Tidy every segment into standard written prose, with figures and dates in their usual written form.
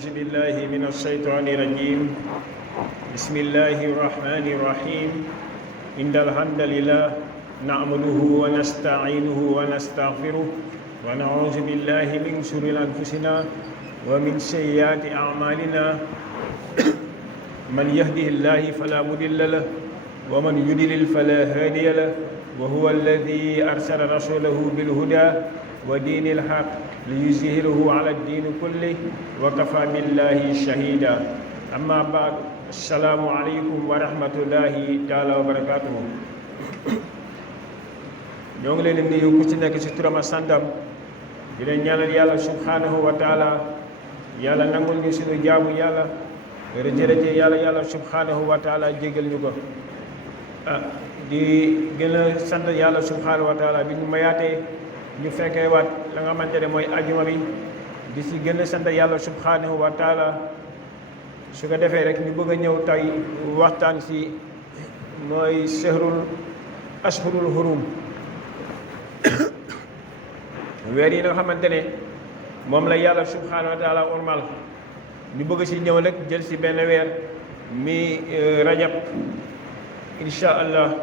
أعوذ بالله من الشيطان الرجيم بسم الله الرحمن الرحيم إن الحمد لله نعمده ونستعينه ونستغفره ونعوذ بالله من شرور أنفسنا ومن سيئات أعمالنا من يهده الله فلا مضل له ومن يضلل فلا هادي له وهو الذي أرسل رسوله بالهدى ودين الحق ليظهره على الدين كله وكفى بالله شهيدا أما بعد السلام عليكم ورحمة الله تعالى وبركاته ñoo ngi leen di nuyu ku ci nekk ci turam ak santam di leen ñaanal yàlla subhanahu wa taala yàlla nangul ñu suñu jaamu yàlla rëjërëjee yàlla subhanahu wa taala jégal ñu ko di gën a sant yàlla subhanahu wa taala bi ñu mayaatee ñu fekkee waat la nga xamante ne mooy ajuma bi di si gën a sant yàlla subhanahu wa taala su ko defee rek ñu bëgg a ñëw tey waxtaan si mooy ashhurul hurum weer yi nga xamante ne moom la yàlla subhanahu wa taala ormal ñu bëgg si ñëw rek jël si benn weer mi rajab insha allah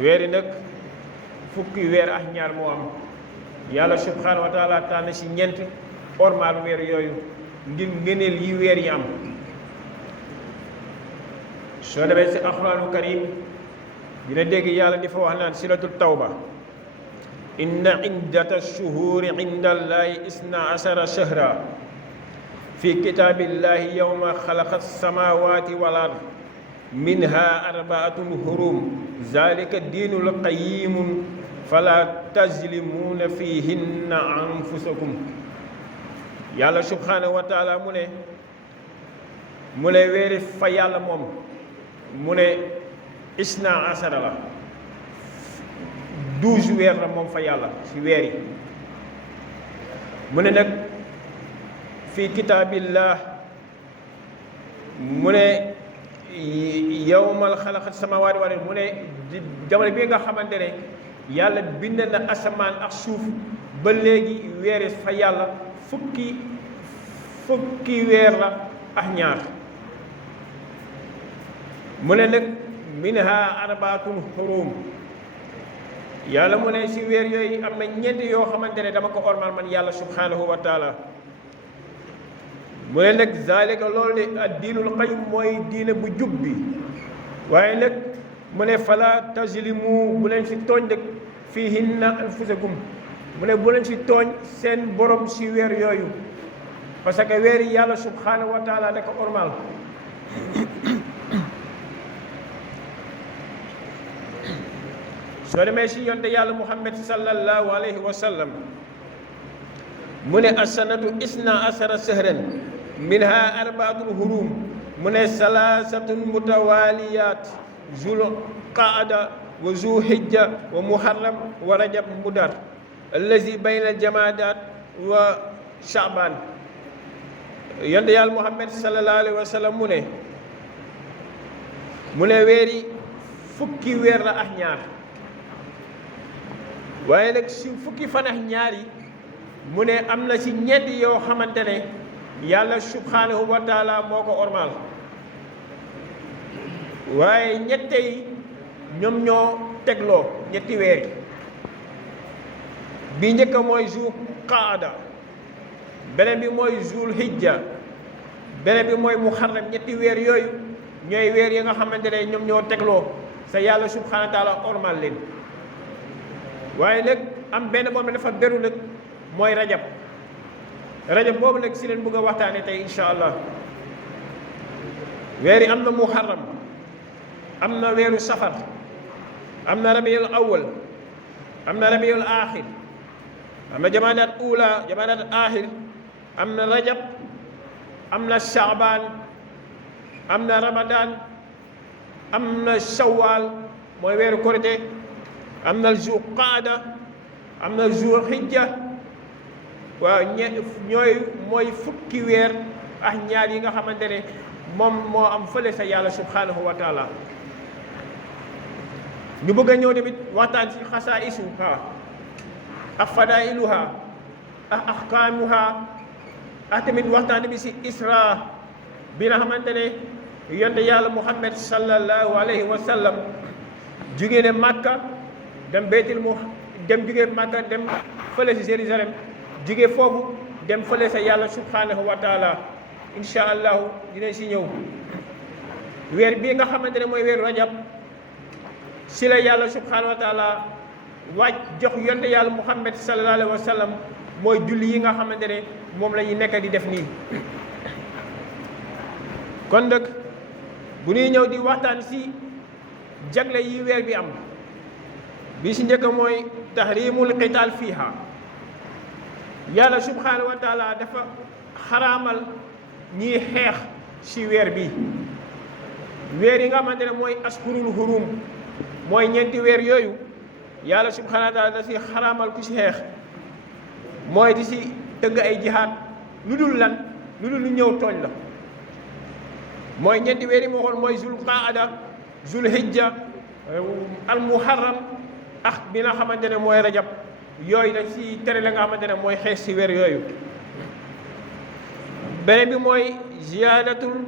weer yi nag fukki weer ak ñaar moo am yàlla subhanahu wa taala tànn si ñeent ormal weer yooyu ngir ngëneel yi weer yi am soo demee si alquraanu karim dina dégg yàlla di fa wax naan suratul tawba inna iddata shuhuri inda allahi isna asara shahra fi kitaabillahi yawma xalaqa samawati wal ard minha arbaatun hurum zalika diinul qayyim fala tazlimuuna fihinna anfusakum yàlla subhanahu wa taala mu ne weeri fa yàlla moom mu ne isna asara la 12 weer la moom fa yàlla ci weer yi mu ne nag fii kitaabillah mu ne yawmal xalaqat samaawaati wal ard mu ne jamono bi nga xamante ne yàlla bind na asamaan ak suuf ba léegi weeri fa yàlla fukki weer la ak ñaar mu ne nag minha arbaatun xurum yàlla mu ne si weer yooyu am na ñeent yoo xamante ne dama ko ormal man yàlla subhanahu wa taala mu ne nag zalika loolu de ad diinul qayyim mooy diine bu jub bi waaye nag mu ne fala tazlimu bu leen si tooñ dëkk fiihinna anfusakum mu ne bu leen si tooñ seen borom si weer yooyu parce que weer yi yàlla subhanahu wa taala da ko ormal soo demee si yonte yàlla muhammad sallallahu alayhi wa sallam mu ne asanatu isna asara sahran minha arbaatul hurum mu ne salaasatun mutawaliyat zul qaada wa zu hijja wa muharram wa rajab mudar allazi bayna jamaadaat wa shaaban yonte yàlla muhammad sallallahu alayhi wa sallam mu ne weeri fukki weer la ak ñaar waaye nag si fukki fan ak ñaar yi mu ne am na si ñett yoo xamante ne yàlla subhanahu wa taala moo ko ormal waaye ñette yi ñoom ñoo tegloo ñetti weer yi bi njëkk mooy zul qaada beneen bi mooy zul hijja beneen bi mooy muharram ñetti weer yooyu ñooy weer yi nga xamante ne ñoom ñoo tegloo sa yàlla subhanahu wa taala ormal leen waaye nag am benn moom dafa beru nag mooy rajab boobu nag si leen bëgg a waxtaane tey insha allah weer yi am na muharram am na weeru safar am na rabiul awwal am na rabiul axir am na jamaadaat ula jamaadaat axir am na rajab am na shaabaan am na ramadan am na shawwal mooy weeru korite am na zu qaada am na zu hijja waaw mooy fukki weer ak ñaar yi nga xamante ne moom moo am fële sa yàlla subhanahu wa taala ñu bëgg a ñëw tamit waxtaan ci xasaa'isuha ak fadaa'iluha ak ahkaamuha tamit waxtaan bi si isra bi nga xamante ne yonte yàlla muhammad sallallahu alayhi wa sallam jugee ne Makka dem baytil mu dem jugee Makka dem fële si Jérusalem jugee foofu dem fële sa yàlla subhanahu wa taala incha allahu dinañ si ñëw. weer bii nga xamante ne mooy weeru rajab si la yàlla subhanahu wa taala waaj jox yonte yàlla muhammad sallallahu alayhi wa sallam mooy julli yi nga xamante ne moom la ñuy nekk di def nii. kon nag bu ñuy ñëw di waxtaan si jagle yi weer bi am bi si njëkk mooy tahrimul qital fiha. yàlla subhanahu wa taala dafa xaraamal ñiy xeex si weer bi. weer yi nga xamante ne mooy ashurul hurum mooy ñeenti weer yooyu yàlla subhanahu wa taala da si xaraamal ku si xeex mooy di si tëgg ay jihaad lu dul lan lu dul lu ñëw tooñ la. mooy ñeenti weer yi moo xool mooy zul qaada zul hijja al muharram ak bi nga xamante ne mooy rajab yooyu dañ si tere la nga xamante ne mooy xeex si weer yooyu. beneen bi mooy ziyaadatul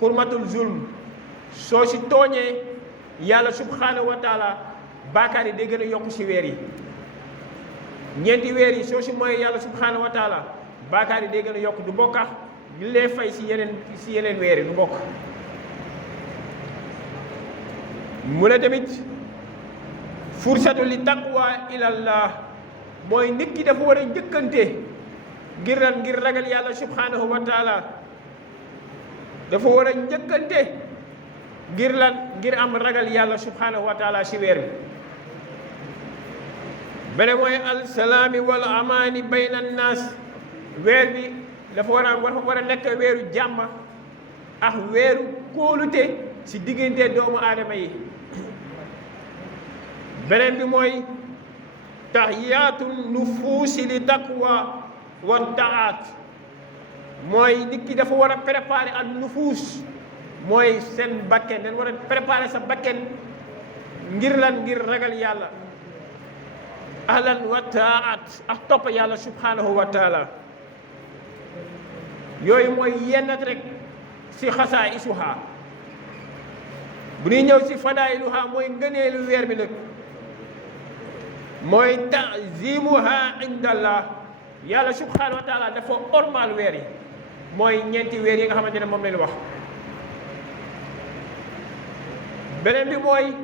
xurmatul zulm soo si tooñee yàlla subhanahu wa taala baakaar yi day gën a yokk si weer yi. ñeenti weer yi soo si mooy yàlla subhanahu wa taala baakaar yi day gën a yokk du bokkax li lay fay si yeneen weer yi du bokk. mu ne tamit fursatu li taqwa ilallah mooy nit ki dafa war a njëkkante ngir ragal yàlla subhanahu wa taala dafa war a njëkkante ngir am ragal yàlla subhanahu wa taala si weer bi. bene mooy alsalaami wal amaani bayna annaas weer bi dafa war a nekk weeru jàmm ak weeru kóolute si diggante doomu aadama yi. beneen bi mooy tahiyaatu nufuusi li taqwa wa taat mooy nit ki dafa war a préparer ak nufuus mooy seen bakken dañ war a préparer sa bakken ngir lan ngir ragal yàlla ahlan wa taat ak topp yàlla subhanahu wa taala. yooyu mooy yennat rek si xasaa isuha. bu ñuy ñëw si fadailuha mooy ngëneelu weer bi nag mooy ta'zimuha indallah yàlla subhanahu wa taala dafa ormal weer yi mooy ñeenti weer yi nga xamante ne moom leen wax. beneen bi mooy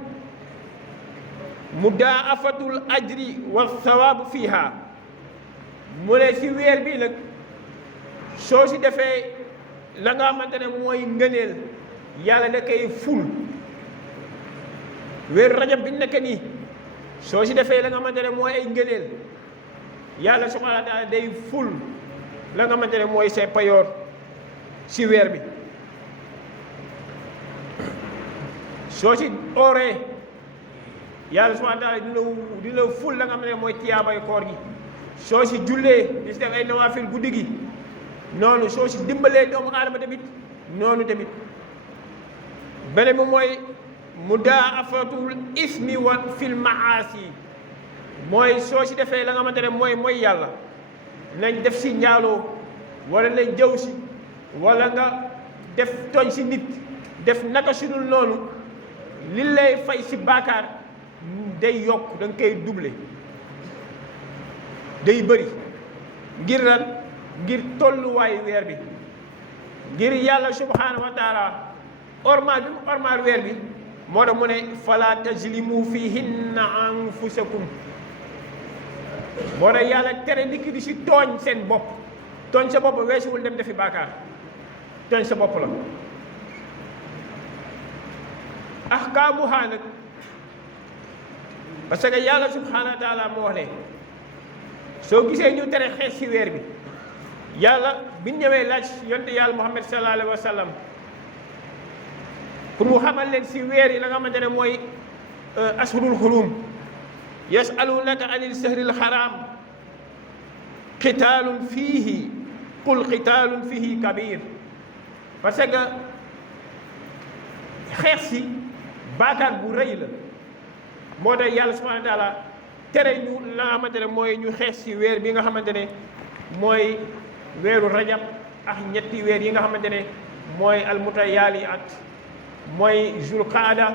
mudaafatul ajri wa thawab fiha mu ne si weer bi nag soo si defee la nga xamante ne mooy ngëneel yàlla da koy ful. weeru rajab bi nekk nii soo si defee la nga xamante ne mooy ay ngëneel yàlla subhanahu wa taala day ful la nga xamante ne mooy say payoor si weer bi. soo si ooree yàlla subhanahu wa taala dina ful la nga xamante ne mooy tiyaabay koor gi. soo si jullee di si def ay nawaafil guddi gi noonu soo si dimbalee doomu aadama tamit noonu tamit. beneen bi mooy mudaafatul ismi wa fil maasi mooy soo si defee la nga xamante ne mooy yàlla nañ def si njaaloo wala nañ jëw si wala nga def tooñ si nit def naka sudul noonu li lay fay si baakaar day yokk da nga koy doubler day bëri ngir lan ngir tolluwaayu weer bi ngir yàlla subhanahu wa taala ormal bi mu ormal weer bi moo tax mu ne fala tajlimu fihinna anfusakum moo tax yàlla tere nit ki di si tooñ seen bopp. tooñ sa bopp weesuwul dem defi baakaar tooñ sa bopp la. ahkaamuha nag parce que yàlla subhanahu wa taala moo wax ne soo gisee ñu tere xeex si weer bi yàlla bi ñu ñëwee laaj yonte yàlla muhammad sallallahu alayhi wa sallam pour mu xamal leen si weer yi la nga xamante ne mooy ashurul xurum yasalunaka anil sahril haram qitaalun fiihi qul qitaalun fiihi kabir parce que xeex si baakaar bu rëy la moo tax yàlla subhanahu wa taala tere ñu la nga xamante ne mooy ñu xeex si weer bi nga xamante ne mooy weeru rajab ak ñetti weer yi nga xamante ne mooy almutayaaliat mooy zul qaada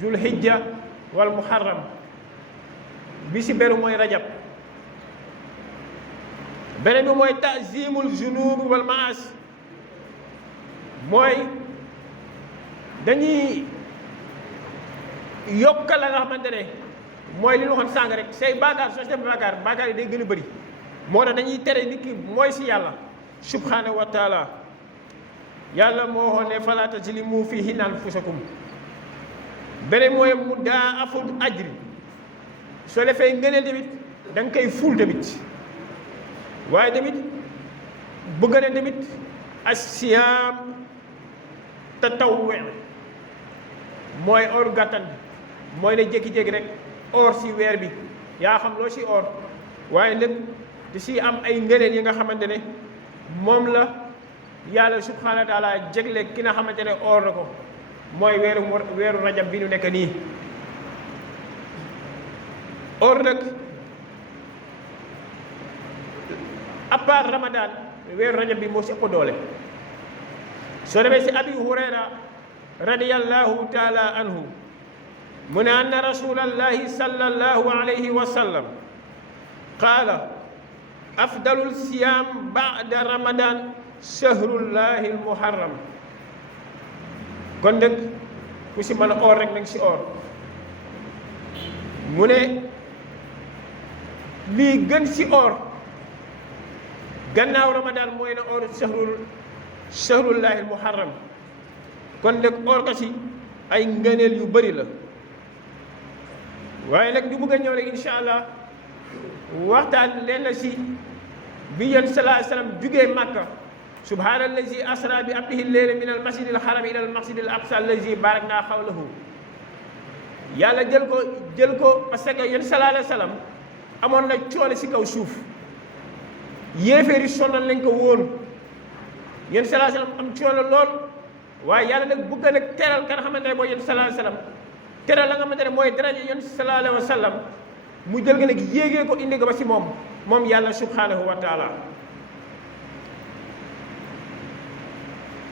zul hijja wal muharram bi si beru mooy rajab beneen bi mooy ta'zimul zunub wal maas mooy dañuy yokk la nga xamante ne mooy li ñu waxoon sàng rek say baakaar soo def baakaar yi day gën a bëri moo tax dañuy tere nit ki mooy si yàlla subhanahu wa taala yàlla moo waxoon ne falaa tazlimu fiihinna anfusakum beneen mooy mudaaful ajri soo defee ngëneel tamit da nga koy ful tamit waaye tamit bëgg na tamit as-siyaam tatawwu mooy or gàttan mooy ne jékki-jékki rek or si weer bi yaa xam loo si or waaye lépp di si am ay ngëneel yi nga xamante ne moom la yàlla subhanahu wa taala jégle ki nga xamante ne or na ko mooy weeru rajab bi ñu nekk nii or nag à part ramadan weeru rajab bi moo si ëpp doole soo demee si abi hurayra radiyallahu taala anhu mu ne anna rasulallahi sallallahu alayhi wa sallam qaala afdalul siyam ba'da ramadan shahrullahi almuharram kon nag ku si mën a or rek nag si or mu ne lii gën si or gannaaw ramadan mooy na or shahrullahi almuharram kon nag or ko si ay ngëneel yu bëri la waaye nag du bëgg a ñëw rek incha allah waxtaan leen la si bi yéen sallallahu alayhi wa sallam jugee Makka subhaanallazi asra bi abdihi layla min al masjidil haram ila al masjidil aqsa allazi barakna hawlahu yàlla jël ko parce que yéen sallallahu alayhi wa sallam amoon na coole si kaw suuf yéeféeri sonal lañ ko woon yéen sallallahu alayhi wa sallam am coole lool waaye yàlla nag bëgg nag teral ka nga xamante ne mooy yéen sallallahu alayhi wa sallam teral la nga xamante ne mooy daraja yéen sallallahu alayhi wa sallam mu jël nga nag yéegee ko indi ko ba si moom yàlla subhanahu wa taala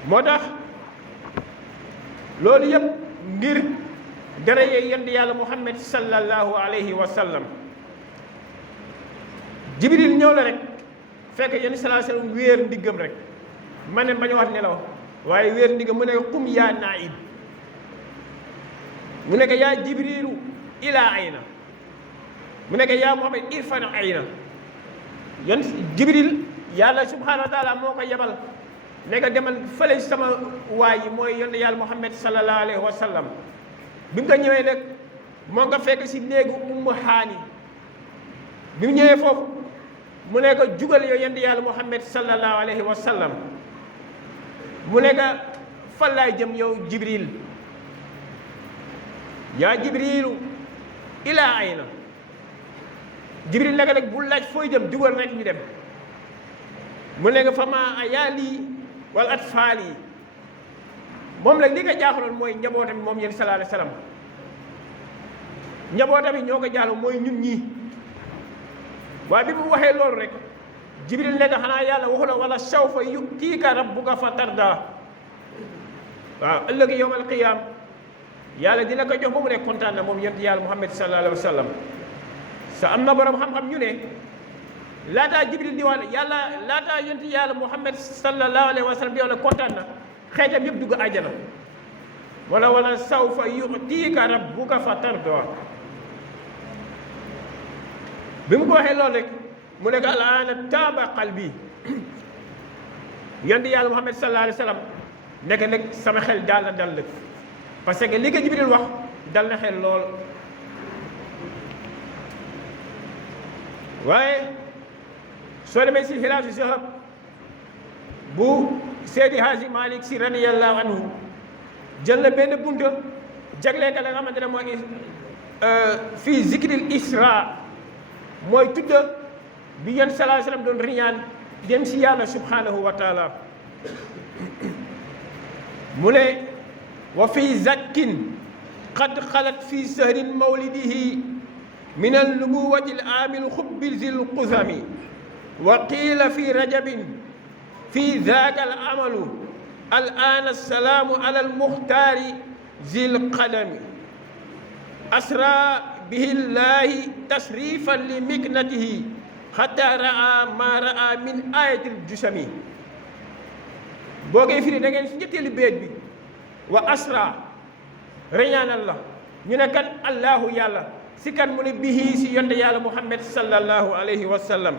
moo tax loolu yëpp ngir daraja yéen di yàlla muhammad sallallahu alayhi wa sallam jibril ñëw la rek fekk yéen sallallahu alayhi wa sallam wéer ndiggam rek ma ne bañ a wax nelaw waaye wéer ndiggam mu ne qum yaa naib mu nekk yaa jibrilu ila ayna mu nekk yaa muhammad irfan ayna yon jibril yàlla subhanahu wa taala moo ko yebal nekk demal fële sama waay yi mooy yonent yàlla muhammad sallallahu alayhi wa sallam bi mu ko ñëwee nag moo nga fekk si néegu ummu haani bi mu ñëwee foofu mu ne ko jugal yow yonent yàlla muhammad sallallahu alayhi wa sallam mu ne ko fan laay jëm yow jibril yaa jibrilu ila ayna jibril naka nag bu laaj fooy jëm jugal rek ñu dem mu ne nga fama ayaali wal atfaal yi moom nag li ko jaaxaloon mooy njabootam moom yéen sallallahu alayhi wa sallam njabootam yi ñoo ko jaaxaloon mooy ñun ñii waaye bi mu waxee loolu rek jibril nekk xanaa yàlla waxu la wala sawfa yu'tiika rabbuka fa tarda waaw ëllëg yawmal qiyaam yàlla dina ko jox ba mu ne kontaan na moom yonent yàlla muhammad sallallahu alayhi wa sallam sa am na borom xam-xam ñu ne laataa jibril di wax yàlla laataa yonent yàlla muhammad sallallahu alayhi wa sallam di wax ne kontaan na xeetam yëpp dugg àjjana wala sawfa yu'tiika rabbuka fa tarda bi mu ko waxee loolu rek mu ne ko alaana taaba qalbi yonent yàlla muhammad sallallahu alayhi wa sallam nekk nag sama xel daal na dal parce que li ko jibril wax dal na xel lool waaye soo demee si xilaasu zahab bu Seydi Haaji Malick si radiyallahu anhu jël na benn bunta jaglee ka la nga xamante ne mooy fii zikril isra mooy tudda bi yéen sallallahu alayhi wa sallam doon riñaan dem si yàlla subhanahu wa taala mu ne wa fi zakkin qad xalat fi sahrin mawlidihi min alnubuwati al aamil xubbi zil qusami wa qiila fi rajabin في ذاك العمل الآن السلام على المختار ذي القدم أسرى به الله تشريفا لمكنته حتى رأى ما رأى من آية الجسم بوغي فيري دا ngeen ci ñetteelu beet bi wa asra reñaan Allah ñu ne kan allahu yàlla si kan mu ne bihi si yonte yàlla muhammad sallallahu alayhi wa sallam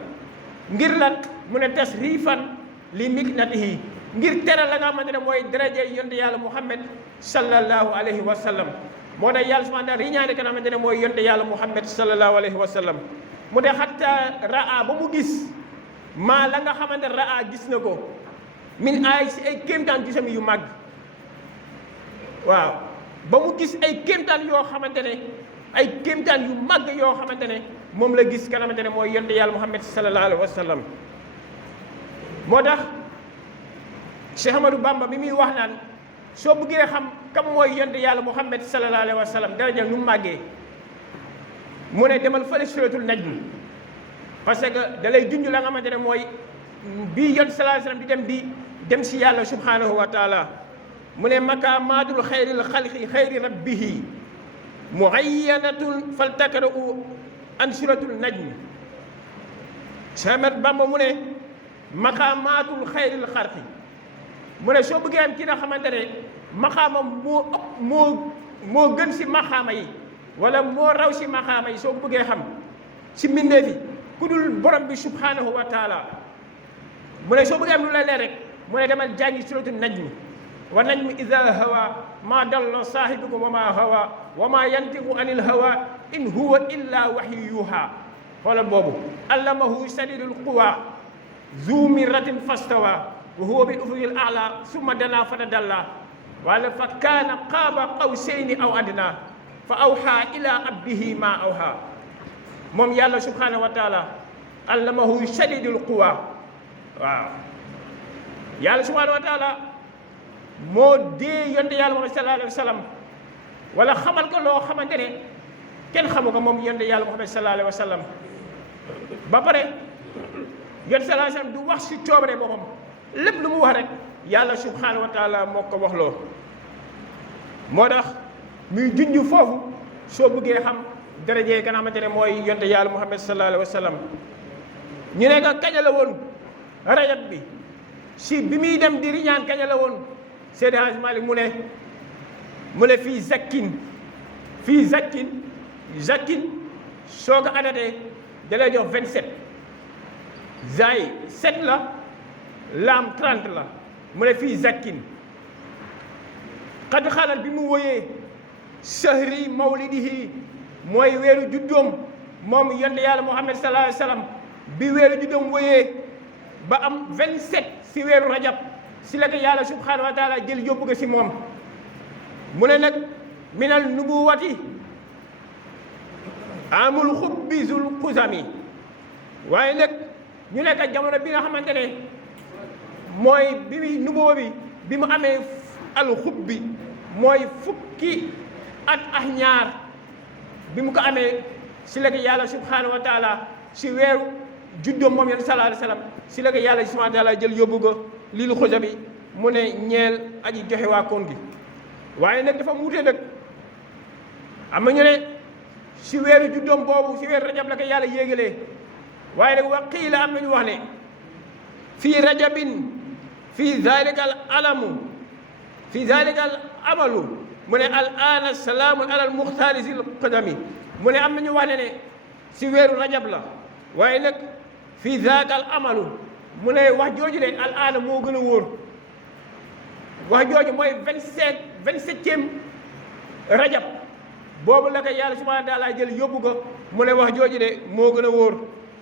ngir lan mu ne tasrifan li miknatihi ngir teral la nga xamante ne mooy daraje yonte yàlla muhammad sallallahu alayhi wa sallam moo tax yàlla subhanahu wa taala riñaane ka nga xamante ne mooy yonte yàlla muhammad sallallahu alayhi wa sallam mu ne xatta raa ba mu gis maa la nga xamante ne raa gis na ko min ay si ay kéemtaan gisam yu màgg waaw ba mu gis ay kéemtaan yoo xamante ne ay kéemtaan yu màgg yoo xamante ne moom la gis ka nga xamante ne mooy yonte yàlla muhammad sallallahu alayhi wa sallam moo tax Cheikh Ahmadou Bamba bi muy wax naan soo bëggee xam kam mooy yonte yàlla muhammad sallallahu alayhi wa sallam daraja nu mu màggee mu ne demal fële suratul najm parce que da lay junj la nga xamante ne mooy bii yonte sallallahu alayhi wa sallam di dem si yàlla subhanahu wa taala mu ne makaamatul xayril xalqi xayri rabbihi muayyanatun faltakra'u an suratul najm Cheikh Ahmadou Bamba mu ne makaamatul xayril xalqi mu ne soo bëggee am ki nga xamante ne maxaama moo ëpp moo gën si maxaama yi wala moo raw si maxaama yi soo ko bëggee xam si mbindeef yi ku dul borom bi subhanahu wa taala mu ne soo bëggee am lu la leer rek mu ne demal jàngi suratul najmi wa najmi ida hawa ma dalla saahibukum wa ma hawa wa ma yantiqu anil hawa in huwa illa wahyu yuha xoolal boobu allamahu shadidul quwa zu mirratin fastawa wa huwa bil ufuqil a'la summa dana fatadalla wala fa kaana qaaba qawsayni aw adna fa awha ila abdihi ma awha moom yàlla subhanahu wa taala allamahu shadidul quwa waaw yàlla subhanahu wa taala moo dee yonte yàlla Muhammad sallallahu alayhi wa sallam wala xamal ko loo xamante ne kenn xamu ko moom yonte yàlla Muhammad sallallahu alayhi wa sallam ba pare yonte sallallahu alayhi wa sallam du wax si coobare boppam lépp lu mu wax rek yàlla subhanahu wa taala moo ko wax loo moo tax muy junj foofu soo bëggee xam darajee ka nga xamante ne mooy yonte yàlla Muhammad sallallahu alayhi wa sallam ñu ne nga kañ la woon rajab bi si bi muy dem di riñaan kañ la woon Seydi Hadji Malick mu ne fii zakkin soo ko adatee da lay jox 27 zaay 7 la laam 30 la mu ne fii zakkin xad xalal bi mu woyee sahri mawlidihi mooy weeru juddoom moom yonte yàlla Muhammad sallallahu alayhi wa sallam bi weeru juddoom woyee ba am 27 si weeru rajab si la ko yàlla subhanahu wa taala jël yóbbu ko si moom mu ne nag minal nubuwati amul xubbi zul xusami waaye nag ñu nekk jamono bi nga xamante ne mooy bi nubuwa bi mu amee al xubbi mooy fukki at ak ñaar bi mu ko amee si la ko yàlla subhanahu wa taala si weeru juddoom moom yonent sallallahu alayhi wa sallam si la ko yàlla subhanahu wa taala jël yóbbu ko lil xusa bi mu ne ñeel aji joxe waa koon gi waaye nag dafa wuute nag am na ñu ne si weeru juddoom boobu si weeru rajab la ko yàlla yéegalee waaye nag wa qiila am nañu wax ne fii rajabin fii zalika al alamu fii zalika al amalu mu ne al aana salaamun alal muxtaari sil qadami mu ne am nañu wax ne si weeru rajab la waaye nag fii zalika al amalu mu ne wax jooju de al aana moo gën a wóor wax jooju mooy 27e rajab boobu la ko yàlla subhanahu wa taala jël yóbbu ko mu ne wax jooju de moo gën a wóor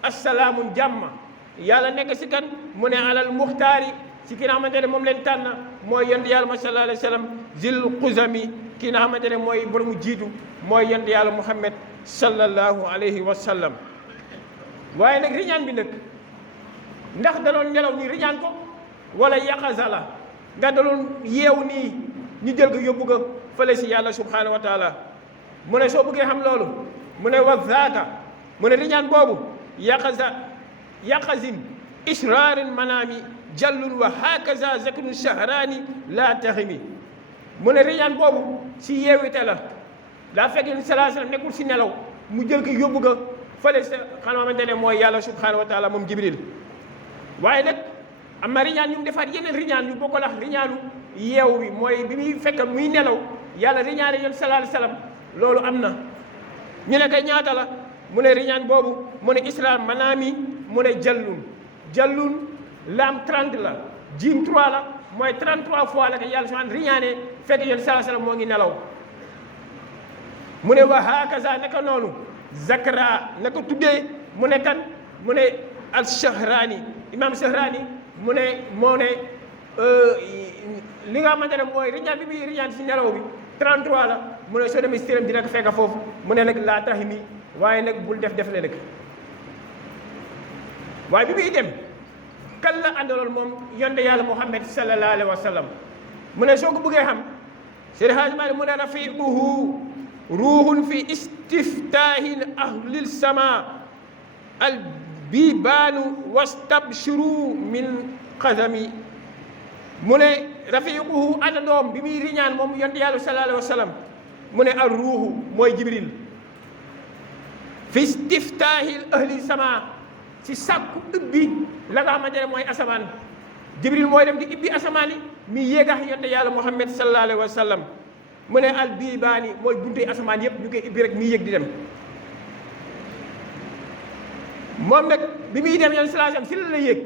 assalaamu jàmma yàlla nekk si kan mu ne alal muxtaari si ki nga xamante ne moom leen tànn mooy yonent yàlla Muhammad sallallahu alayhi wa sallam zil quzami ki nga xamante ne mooy boromu jiitu mooy yonent yàlla Muhammad sallallahu alayhi wa sallam waaye nag riñaan bi nag ndax da doon nelaw nii riñaan ko wala yaqaza la nga da doon yeew nii ñu jël ko yóbbu ko fële si yàlla subhanahu wa taala mu ne soo bëggee xam loolu mu ne wa zaaka mu ne riñaan boobu yaqazin israarin manaami jallun wa hakaza zaknu shahrani la taximi mu ne riñaan boobu si yeewite la daa fekk ni salaa sallam nekkul si nelaw mu jël ko yóbbu ko fële sa xamante ne mooy yàlla subhanahu wa taala moom jibril waaye nag am na riñaan ñu mu defaat yeneen riñaan yu bokkul ak riñaanu yeew bi mooy bi muy fekk muy nelaw yàlla riñaane yoon salaa sallam loolu am na ñu ne kay ñaata la mu ne riñaan boobu mu ne isra manaami mu ne jallun laam 30 la jiim 3 la mooy 33 fois la ko yàlla subhanahu riñaane fekk yoon salaa sallam moo ngi nelaw mu ne wa hakaza naka noonu zakra naka tuddee mu ne kan mu ne al shahraani imam shahraani mu ne moo ne li nga xamante ne mooy riñaan bi muy riñaan si nelaw bi 33 la mu ne soo demee si téeram dina ko fekk foofu mu ne nag laa taximi waaye nag bul def le nag waaye bi muy dem kan la àndaloon moom yonde yàlla Muhammad sallallahu alayhi wa sallam mu ne soo ko bëggee xam Seydi Hadji Malick mu ne rafiquhu ruuxun fi istiftaahin ahlil sama al bibaanu wastabshiru min xazami mu ne rafiquhu àndandoom bi muy riñaan moom yonte yàlla sallallahu alayhi wa sallam mu ne al ruuxu mooy jibril fi istiftaahil ahli sama si sàkku ubbi la nga xamante ne mooy asamaan jibril mooy dem di ubbi asamaan yi mi yéegax yonte yàlla muhammad sallallahu alayhi wa sallam mu ne al bibaani mooy bunte asamaan yëpp ñu koy ubbi rek mi yéeg di dem moom nag bi muy dem yoon sallallahu alayhi wa sallam si la yéeg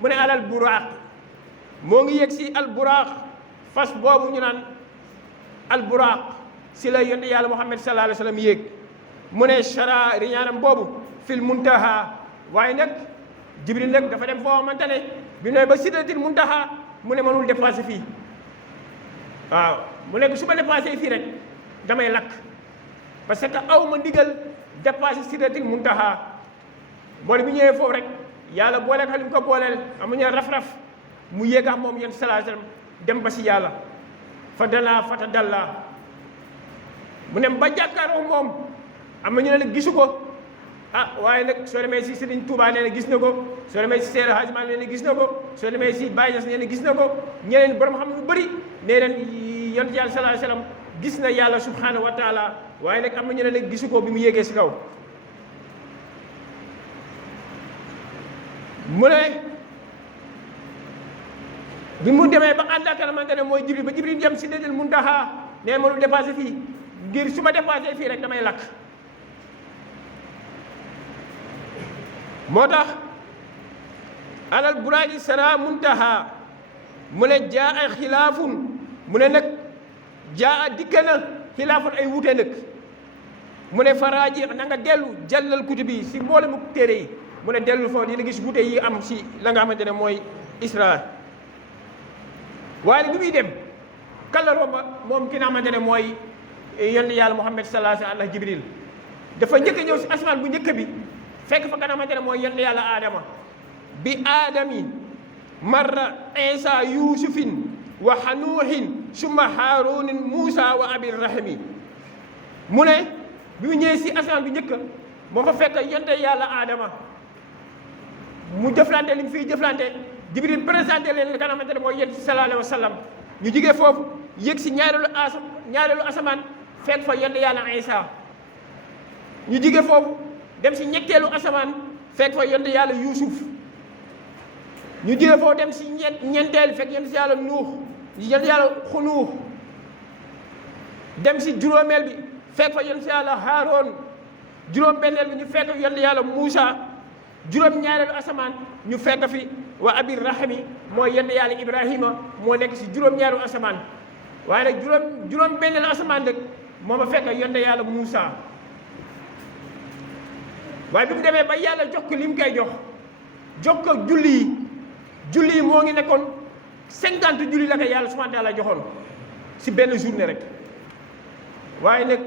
mu ne alal buraaq moo ngi yéeg si al buraaq fas boobu ñu naan al buraaq si la yonte yàlla muhammad sallallahu alayhi wa sallam yéeg mu ne chara riñaanam boobu fil muntaha waaye nag jibril nag dafa dem foo xamante ne bi nooy ba sidratil muntaha mu ne mënul dépassé fii waaw mu nekk su ma dépassé fii rek damay lakk parce que aw ma ndigal dépassé sidratil muntaha boole bi ñëwee foofu rek yàlla boole ko li mu ko booleel amuñu raf-raf mu yéeg ak moom yéen sallallahu alayhi wasallam dem ba si yàlla fa dana fata dalla mu dem ba jàkkaaroo moom am na ñu ne gisu ko ah waaye nag soo demee si Sëriñ Tuubaa nee na gis na ko soo demee si Seydi Hadji Malick nee na gis na ko soo demee si Baye Niass nee na gis na ko ñeneen borom xam lu bëri nee leen yonent yàlla sallallahu alayhi wasallam gis na yàlla subhanahu wa taala waaye nag am na ñu ne nag gisu ko bi mu yéegee si kaw mu ne bi mu demee ba ànd ak xamante ne mooy Jibril ba Jibril dem si Sidratul Muntaha nee ma lu dépassé fii ngir su ma dépassé fii rek damay lakk moo tax alal buraaqi sara muntaha mu ne jaa ay xilaafun mu ne nag jaa dikka na xilaafun ay wute nag mu ne faraaji na nga dellu jàllal kutubi si mboole mu téere yi mu ne dellu foofu dina gis wute yi am si la nga xamante ne mooy Isra waaye bi muy dem kala romba moom ki nga xamante ne mooy yonent yàlla Muhammad sallallahu alayhi wa sallam Jibril dafa njëkk a ñëw si asmaan bu njëkk bi fekk fa ka nga xamante ne mooy yonent yàlla Adama bi aadami marra Isa yusufin wa hanuuhin summa haarunin Muusa wa abi rahimi mu ne bi mu ñëwee si asmaan bu njëkk moo fa fekk yonent yàlla Adama mu jëflante li mu fiy jëflante Jibril présenté leen li nga xamante ne mooy yonent sallallahu alayhi wa sallam ñu jigee foofu yëg si ñaareelu asamaan fekk fa yonent yàlla Isa ñu jigee foofu dem si ñetteelu asamaan fekk fa yonent yàlla Yuusuf ñu jigee foofu dem si ñeenteel fekk yonent yàlla Nuux yonent yàlla Xunuux dem si juróomeel bi fekk fa yonent yàlla Haaroon juróom-benneel bi ñu fekk yonent yàlla Muusa juróom-ñaareelu asamaan ñu fekk fi wa abi rahmi mooy yonent yàlla Ibrahima moo nekk si juróom-ñaareelu asamaan waaye nag juróom-benneelu asamaan nag moo ma fekk yonent yàlla Muusa waaye bi mu demee ba yàlla jox ko li mu koy jox ko julli yi moo ngi nekkoon 50 julli la ko yàlla subhanahu wa taala joxoon si benn journée rek waaye nag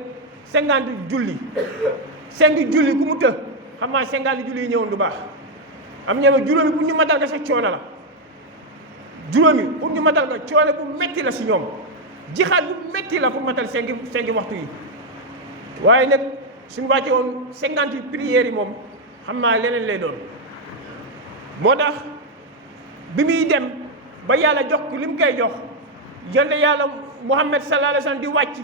50 julli 5 julli ku mu të xam naa 50 julli yi ñëwoon du baax am ñeme juróomi pour ñu matal ko sa coono la juróomi pour ñu matal ko coono bu metti la si ñoom jixaat bu metti la pour matal 5 waxtu yi waaye nag suñu wàcce woon 50 prières yi moom xam naa leneen lay doon moo tax bi muy dem ba yàlla jox ko li mu koy jox yonte yàlla Muhammad sallallahu alayhi wa sallam di wàcc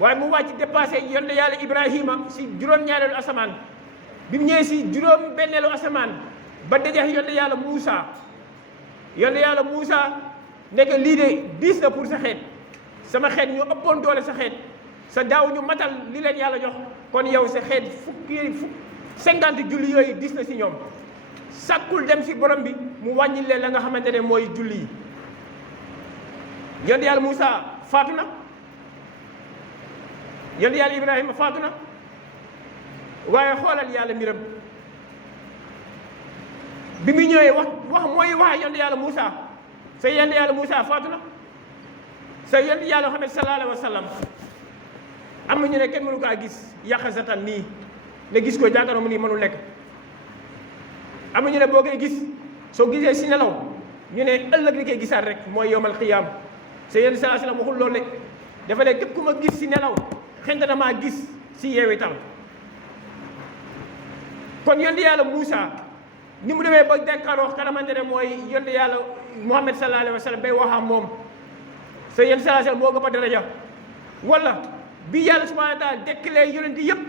waaye mu wàcc dépassé yonte yàlla Ibrahima si juróom-ñaareelu asamaan bi mu ñëwee si juróom-benneelu asamaan ba dajeex yonte yàlla Moussa nekk lii de diis na pour sa xeet sama xeet ñu ëppoon doole sa xeet sa daaw ñu matal li leen yàlla jox kon yow sa xeet 50 julli yooyu diis na si ñoom sàkkul dem si borom bi mu wàññi leen la nga xamante ne mooy julli yi yonte yàlla Moussa faatu na yonte yàlla Ibrahima faatu na waaye xoolal yàlla mbiram bi mu ñëwee wax mooy wax yonte yàlla Moussa sa yonte yàlla Moussa faatu na sa yonte yàlla Muhammad sallallahu alayhi wa sallam am na ñu ne kenn mënu kaa gis yàqasatan nii nga gis ko jàkkaarloo mu nii mënul nekk am na ñu ne boo koy gis soo gisee si nelaw ñu ne ëllëg li koy gisaat rek mooy yowmal qiyaam sa yonte sallallahu alayhi wa sallam waxul loolu ne dafa ne képp ku ma gis si nelaw xëy na maa gis si yeewi tam kon yonte yàlla Moussa ni mu demee ba dekkaroo xamante ne mooy yonte yàlla Muhammad sallallahu alayhi wa sallam bay waxam moom sa yonte sallallahu alayhi wa sallam moo ko ba daraja wala bi yàlla subhanahu wa taala dekkalee yonent yëpp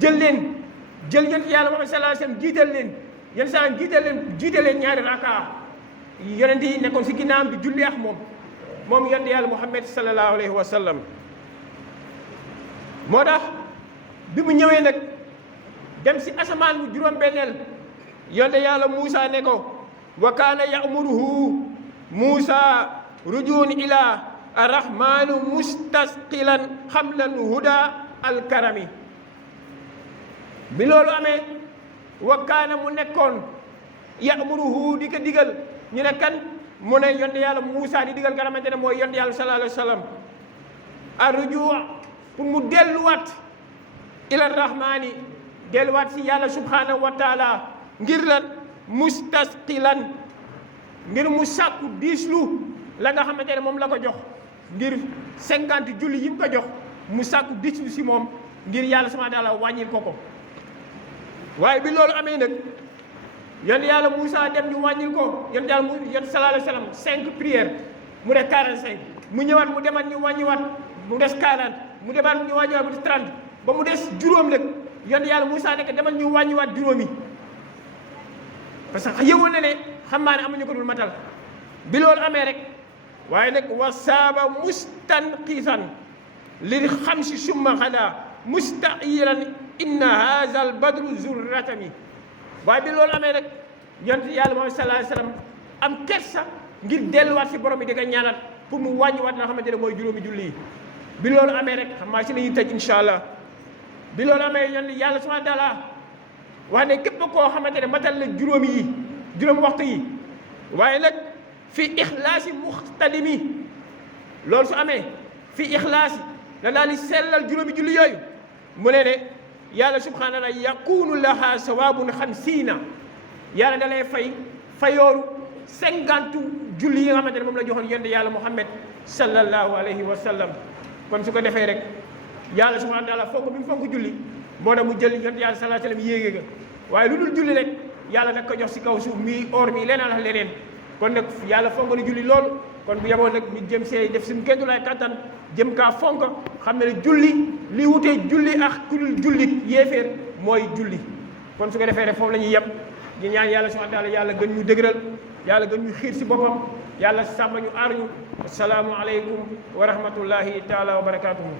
jël yonte yàlla Muhammad sallallahu alayhi wa sallam jiital leen ñaari raka yonent yi nekkoon si ginnaawam di julli ak moom yonte yàlla Muhammad sallallahu alayhi wa sallam moo tax bi mu ñëwee nag dem si asamaan bu juróom-benneel yonte yàlla Moussa ne ko wa kaana ya'muruhu Moussa rujuun ila arrahmanu mustasqilan xamlan huda alkarami bi loolu amee wa kaana mu nekkoon ya'muruhu di ko digal ñu ne kan mu ne yonte yàlla Moussa di digal nga xamante ne mooy yonte yàlla sallallahu alayhi wa sallam arrujuu pour mu delluwaat ila rahmani delluwaat si yàlla subhanahu wa taala ngir lan mustasqilan ngir mu sàkku diislu la nga xamante ne moom la ko jox ngir 50 julli yi mu ko jox mu sàkku diislu si moom ngir yàlla subhanahu wa taala wàññil ko waaye bi loolu amee nag yonent yàlla Moussa dem ñu wàññil ko yonent sallallahu alayhi wa sallam 5 prières mu def 45 mu ñëwaat mu demaat ñu wàññiwaat mu des 40 mu demaat ñu wàññiwaat mu des 30 ba mu des juróom nag yonent yàlla Moussa nekk demal ñu wàññiwaat juróomi parce que yëwoon na ne xam naa ne amuñu ko dul matal bi loolu amee rek waaye nag wasaaba mustanqisan li xam si summa xadaa mustaqiran inna haza al badru zurratami waaye bi loolu amee rek yonent yàlla Muhammad sallallahu alayhi wa sallam am kersa ngir delluwaat si borom bi di ko ñaanal pour mu wàññiwaat nga xamante ne mooy juróomi julli yi bi loolu amee rek xam naa si la ñuy tëj incha allah bi loolu amee yonent yàlla subhanahu wa taala wax ne képp koo xamante ne matal la juróomi waxtu yi waaye nag fi ixlaasi muxtadimi loolu su amee fi ixlaasi la daal di sellal juróomi julli yooyu mu ne yàlla subhanahu wa taala yakunu laha sawabun 50 yàlla da lay fayooru 50 julli yi nga xamante ne moom la joxoon yonent yàlla Muhammad sallallahu alayhi wa sallam kon su ko defee rek yàlla subhanahu wa taala fonk bi mu fonk julli moo tax mu jël yonent yàlla sallallahu alayhi wa sallam yéege ga waaye lu dul julli rek yàlla nag ko jox si kaw suuf mi or mi leneen ak leneen kon nag yàlla fonk na julli loolu kon bu yaboon nag ñu jëm see def suñu kenn lay kattan jëm kaa fonk xam ne julli li wutee julli ak ku dul jullit yéeféer mooy julli kon su ko defee rek foofu la ñuy yem ñu ñaan yàlla subhanahu wa taala yàlla gën ñu dëgëral yàlla gën ñu xiir si boppam yàlla sàmm ñu aar ñu asalaamu aleykum wa rahmatullahi taala wa barakatuhu